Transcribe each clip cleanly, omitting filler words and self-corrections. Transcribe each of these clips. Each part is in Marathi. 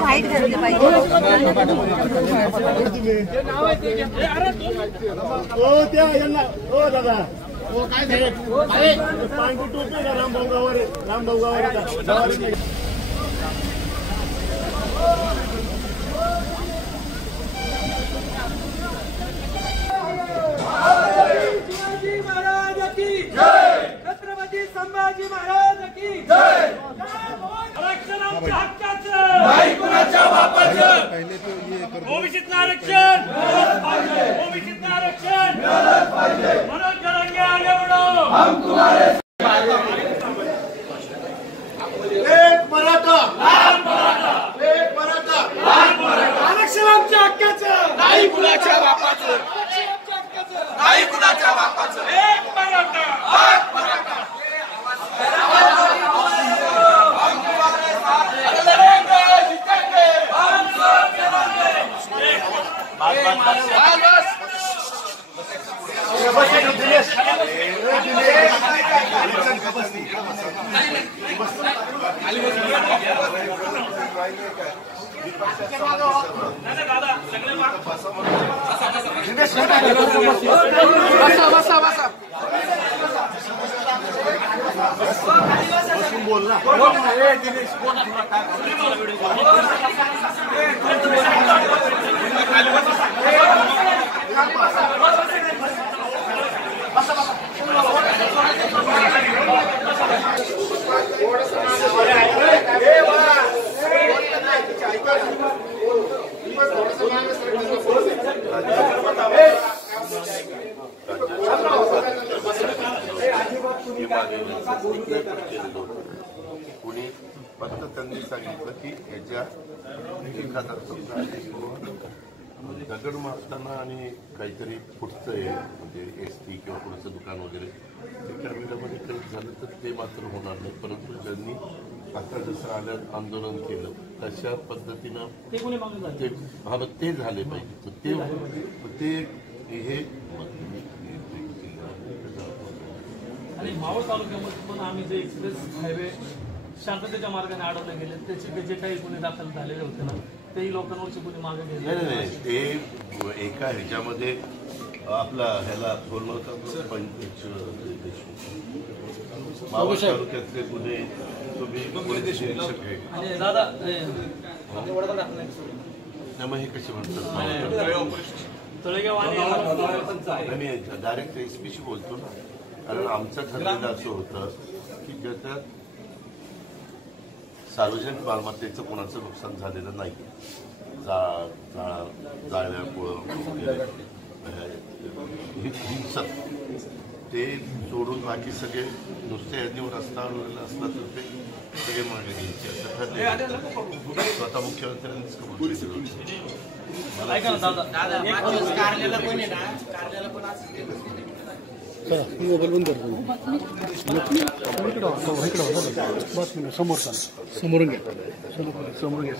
व्हाईट घातले पाहिजे दादा काय पांढरी टोपी ना रामभाऊ गावावर शिवाजी महाराज की जय, छत्रपती संभाजी महाराज की जय। आरक्षण आमच्या हक्काचं, नाही कुणाच्या बापाचं। ओबीसीचं आरक्षण मिळालंच पाहिजे, ओबीसीचं आरक्षण मिळालंच पाहिजे। मनोज जरांगे आगे बढ़ो, हम तुम्हारे एक मराठा लाल मराठा, एक मराठा लाल मराठा। आरक्षण आमच्या हक्काचं, नाही कुणाच्या बापाचं, नाही कुणाच्या बापाचं। एक मराठा लाल मराठा, हम तुम्हारे साथ लड़ेंगे, जीतेंगे, हम सब चलेंगे। बोलना कोणी फक्त त्यांनी सांगितलं की याच्या एखादा दगड मारताना आणि काहीतरी फुटतंय म्हणजे एसटी किंवा पुढचं दुकान वगैरे ते कॅमेऱ्यामध्ये काही झालं तर ते मात्र होणार नाही, परंतु ज्यांनी आता जसं आलं आंदोलन केलं तशा पद्धतीनं ते झाले पाहिजे तर ते हे आणि मावळ तालुक्यामध्ये पण आम्ही जे एक्सप्रेस हायवे शांततेच्या मार्गाने अडवले गेले त्याचे जे काही गुन्हे दाखल झालेले होते ना तेही लोकांवरचे गुन्हे मागे घेतले नाही ते एका ह्याच्यामध्ये आपला ह्याला मावळ तालुक्यातले गुन्हे तुम्ही पोलीस निरीक्षक आहे दादा मग हे कसे म्हणतात तळेगाव आणि मी डायरेक्ट एसपीशी बोलतो ना, कारण आमचं ठरलेलं असं होतं की ज्याच्यात सार्वजनिक मालमत्तेचं कोणाचं नुकसान झालेलं नाही, जाळल्यामुळं हिंसक ते सोडून बाकी सगळे नुसते यादीवर रस्त्यावर असला तर ते सगळे मागे घ्यायचे असं ठरले। स्वतः मुख्यमंत्र्यांनीच कबूल केलं। मोबाईल बंद करतो बस समोर समोरून घ्या समोरून घ्या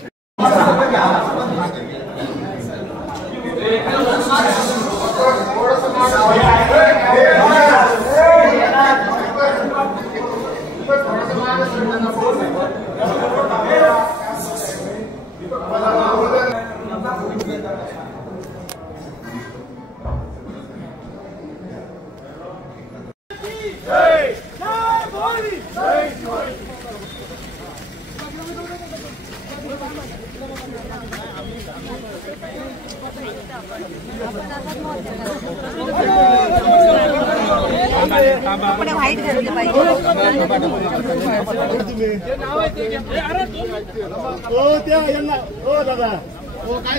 व्हाईट घातले पाहिजे दादा काय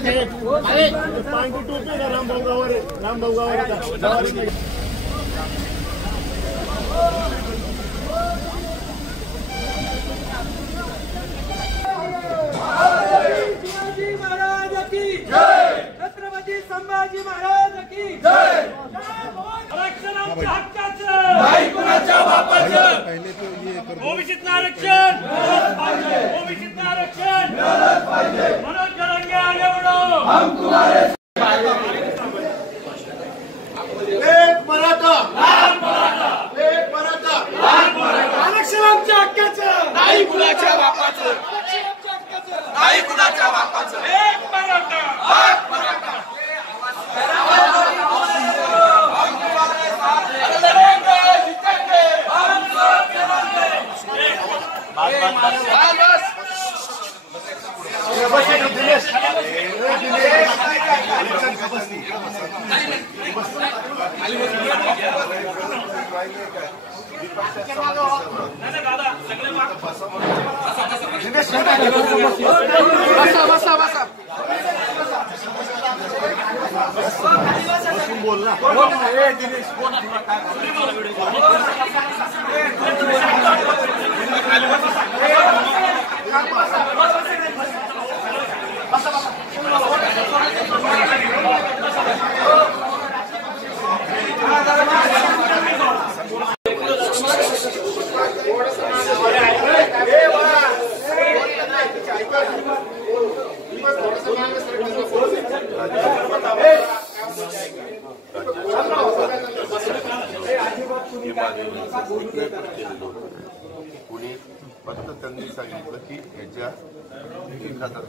पांढरी टोपी ना रामभाऊ गावावर शिवाजी महाराज की जय, छत्रपती संभाजी महाराज की जय। आरक्षण आमच्या हक्काचं, नाही कुणाच्या बापाचं। ओबीसीचं आरक्षण मिळालंच पाहिजे, ओबीसीचं आरक्षण मिळालंच पाहिजे। मनोज जरांगे आगे बढ़ो, हम तुम्हारे एक मराठा लाल मराठा, एक मराठा लाल एक मराठा कुणी फक्त त्यांनी सांगितलं की याच्या एखादा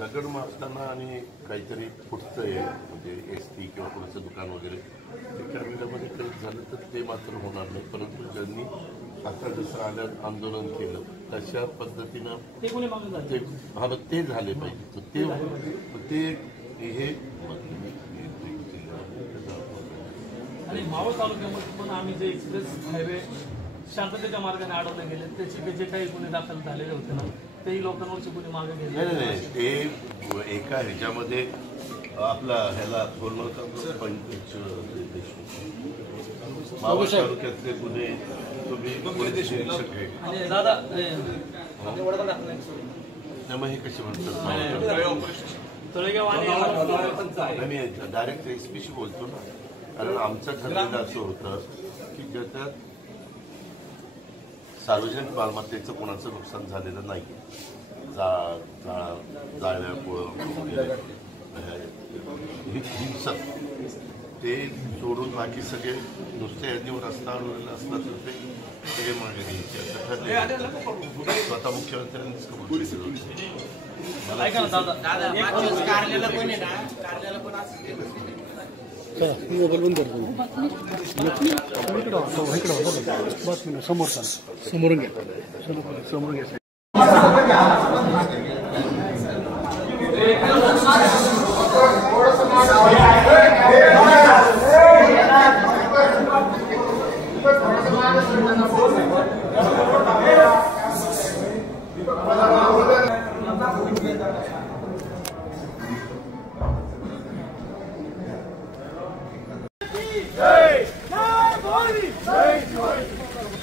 दगड मारताना आणि काहीतरी फुटतंय म्हणजे एसटी किंवा पुढचं दुकान वगैरे ते कॅमेऱ्यामध्ये करीत झालं तर ते मात्र होणार नाही. परंतु ज्यांनी आता जसं आलं आंदोलन केलं तशा पद्धतीनं ते झाले पाहिजे. ते हे आणि मावळ तालुक्यामध्ये पण आम्ही जे एक्सप्रेस हायवे शांततेच्या मार्गाने अडवले गेले त्याचे जे काही गुन्हे दाखल झालेले होते ना तेही लोकांवरचे गुन्हे मागे गेले नाही ते एका ह्याच्यामध्ये आपला ह्याला मावळ तालुक्यातले गुन्हे तुम्ही आणि दादा मग हे कसे म्हणतात तळेगाव आणि डायरेक्ट एसपीशी बोलतो ना. कारण आमचं ठरलेलं असं होतं की ज्याच्यात सार्वजनिक मालमत्तेचं कोणाचं नुकसान झालेलं नाही. जाळ्या हिंसक ते सोडून बाकी सगळे नुसते यादीवर रस्ता अडवलेला असला तर ते सगळे मागे घ्यायचे असं ठरले. स्वतः मुख्यमंत्र्यांनीच कबूल केलं. मोबाईल बंद करतो बस समोरून घ्या.